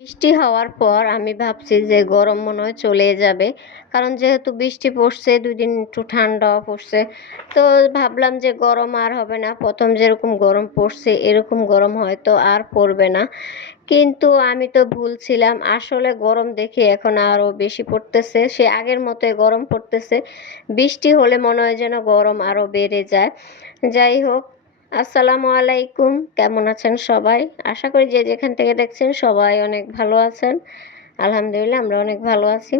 বৃষ্টি হওয়ার পর আমি ভাবছি যে গরম মনে হয় চলে যাবে, কারণ যেহেতু বৃষ্টি পড়ছে 2 দিন একটু ঠান্ডা পড়ছে। তো ভাবলাম যে গরম আর হবে না, প্রথম যেরকম গরম পড়ছে এরকম গরম হয়তো আর পড়বে না। কিন্তু আমি তো ভুল ছিলাম, আসলে গরম দেখে এখন আরো বেশি পড়তেছে, সে আগের মতোই গরম পড়তেছে। বৃষ্টি হলে মনে হয় যেন গরম আরো বেড়ে যায়। যাই হোক, আসসালামু আলাইকুম, কেমন আছেন সবাই? আশা করি যে যেখান থেকে দেখছেন সবাই অনেক ভালো আছেন। আলহামদুলিল্লাহ, আমরা অনেক ভালো আছি।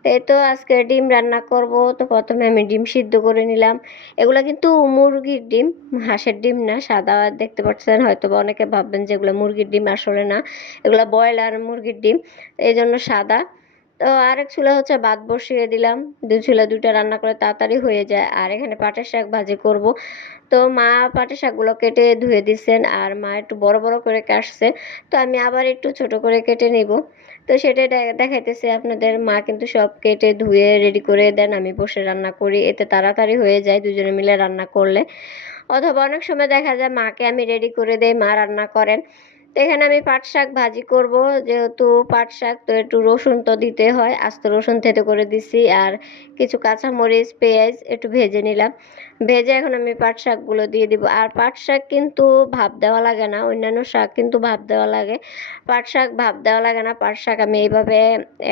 তো এই তো আজকে ডিম রান্না করব। তো প্রথমে আমি ডিম সিদ্ধ করে নিলাম। এগুলা কিন্তু মুরগির ডিম, হাঁসের ডিম না। সাদা দেখতে পাচ্ছেন, হয়তো বা অনেকে ভাববেন যে এগুলো মুরগির ডিম, আসলে না, এগুলা ব্রয়লার মুরগির ডিম, এই জন্য সাদা। তো আরেক চুলা হচ্ছে ভাত বসিয়ে দিলাম। চুলা দুইটা রান্না করে তাড়াতাড়ি হয়ে যায়। আর এখানে পাটের শাক ভাজি করব। তো মা পাটের শাকগুলো কেটে ধুয়ে দিচ্ছেন, আর মা একটু বড় বড় করে কাটছে। তো আমি আবার একটু ছোট করে কেটে নিব। তো সেটাই দেখাইতেছে আপনাদের। মা কিন্তু সব কেটে ধুয়ে রেডি করে দেন, আমি বসে রান্না করি, এতে তাড়াতাড়ি হয়ে যায় দুজনে মিলে রান্না করলে। অথবা অনেক সময় দেখা যায় মাকে আমি রেডি করে দেই, মা রান্না করেন। তো এখানে আমি পাট শাক ভাজি করব। যেহেতু পাট শাক, তো একটু রসুন তো দিতে হয়, আস্ত রসুন থেতো করে দিছি, আর কিছু কাঁচামরিচ পেঁয়াজ একটু ভেজে নিলাম। ভেজে এখন আমি পাট শাকগুলো দিয়ে দিব। আর পাট শাক কিন্তু ভাপ দেওয়া লাগে না, অন্যান্য শাক কিন্তু ভাপ দেওয়া লাগে। পাট শাক ভাপ দেওয়া লাগে না, পাট শাক আমি এইভাবে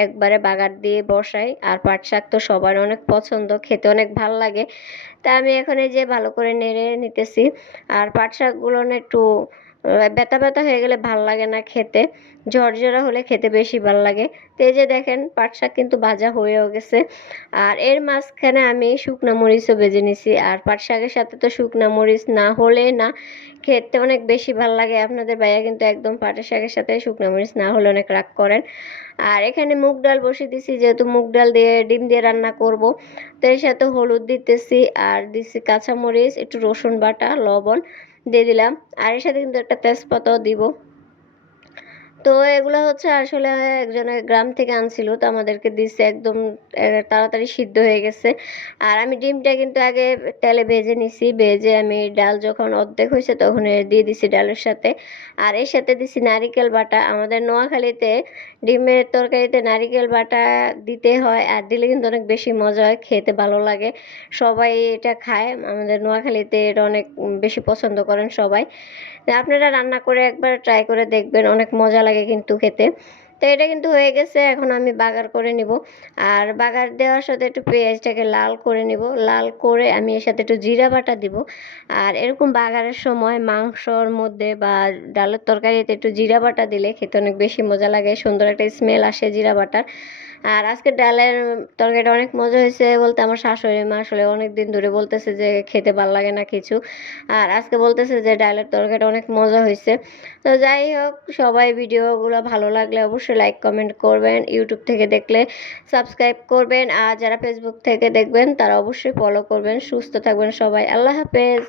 একবারে বাগার দিয়ে বসাই। আর পাট শাক তো সবার অনেক পছন্দ, খেতে অনেক ভাল লাগে। তা আমি এখন এই যে ভালো করে নেড়ে নিতেছি। আর পাট শাকগুলো না একটু ব্যথা ব্যথা হয়ে গেলে ভাল লাগে না খেতে, ঝরঝরা হলে খেতে বেশি ভাল লাগে। তো এই যে দেখেন, পাট শাক কিন্তু ভাজা হয়েও গেছে। আর এর মাঝখানে আমি শুকনো মরিচও ভেজে নিছি। আর পাট শাকের সাথে তো শুকনো মরিচ না হলে না, খেতে অনেক বেশি ভাল লাগে। আপনাদের ভাইয়া কিন্তু একদম পাটের শাকের সাথে শুকনো মরিচ না হলে অনেক রাগ করেন। আর এখানে মুগ ডাল বসিয়ে দিছি, যেহেতু মুগ ডাল দিয়ে ডিম দিয়ে রান্না করব। তো এর সাথে হলুদ দিতেছি, আর দিছি কাঁচামরিচ, একটু রসুন বাটা, লবণ দিয়ে দিলাম। আর এর সাথে কিন্তু একটা তেজপাতাও দিব। তো এগুলো হচ্ছে আসলে একজনের গ্রাম থেকে আনছিল, তো আমাদেরকে দিচ্ছে একদম তাড়াতাড়ি সিদ্ধ হয়ে গেছে। আর আমি ডিমটা কিন্তু আগে তেলে ভেজে নিছি, ভেজে আমি ডাল যখন অর্ধেক হয়েছে তখন দিয়ে দিছি ডালের সাথে। আর এর সাথে দিছি নারিকেল বাটা। আমাদের নোয়াখালীতে ডিমের তরকারিতে নারিকেল বাটা দিতে হয়, আর দিলে কিন্তু অনেক বেশি মজা হয়, খেতে ভালো লাগে। সবাই এটা খায়, আমাদের নোয়াখালীতে এটা অনেক বেশি পছন্দ করেন সবাই। তো আপনারা রান্না করে একবার ট্রাই করে দেখবেন, অনেক মজা লাগে কিন্তু খেতে। তো এটা কিন্তু হয়ে গেছে, এখন আমি বাগার করে নিব। আর বাগার দেওয়ার সাথে একটু পেঁয়াজটাকে লাল করে নিব, লাল করে আমি এর সাথে একটু জিরা বাটা দিব। আর এরকম বাগারের সময় মাংসর মধ্যে বা ডালের তরকারিতে একটু জিরা বাটা দিলে খেতে অনেক বেশি মজা লাগে, সুন্দর একটা স্মেল আসে জিরা বাটার। আর আজকে ডালের তরকারিটা অনেক মজা হয়েছে বলতে, আমার শাশুড়ি মা আসলে অনেক দিন ধরে বলতেছে যে খেতে ভাল লাগে না কিছু, আর আজকে বলতেছে যে ডালের তরকারিটা অনেক মজা হয়েছে। তো যাই হোক, সবাই ভিডিওগুলো ভালো লাগলে অবশ্যই লাইক কমেন্ট করবেন, ইউটিউব থেকে দেখলে সাবস্ক্রাইব করবেন, আর যারা ফেসবুক থেকে দেখবেন তারা অবশ্যই ফলো করবেন। সুস্থ থাকবেন সবাই, আল্লাহ হাফেজ।